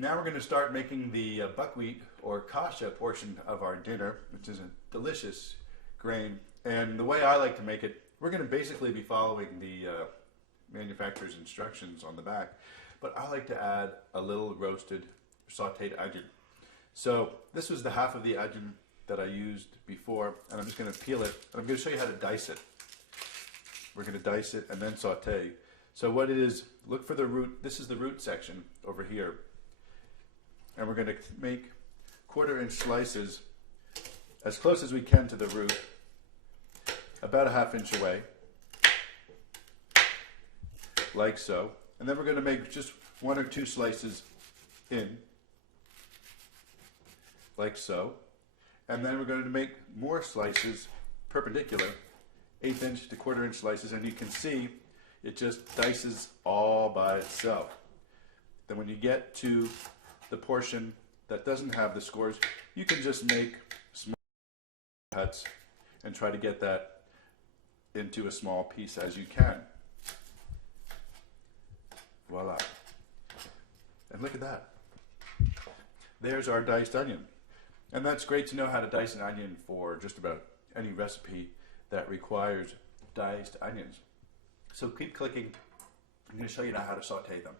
Now we're going to start making the buckwheat or kasha portion of our dinner, which is a delicious grain. And the way I like to make it, we're going to basically be following the manufacturer's instructions on the back, but I like to add a little roasted sauteed onion. So this was the half of the onion that I used before, and I'm just going to peel it, and I'm going to show you how to dice it. We're going to dice it and then saute. So what it is, look for the root. This is the root section over here. And we're going to make 1/4-inch slices as close as we can to the root, about a 1/2 inch away, like so. And then we're going to make just 1 or 2 slices in, like so. And then we're going to make more slices perpendicular, 1/8 inch to 1/4 inch slices, and you can see it just dices all by itself. Then when you get to the portion that doesn't have the scores, you can just make small cuts and try to get that into a small piece as you can. Voila. And look at that. There's our diced onion. And that's great to know how to dice an onion for just about any recipe that requires diced onions. So keep clicking. I'm going to show you now how to saute them.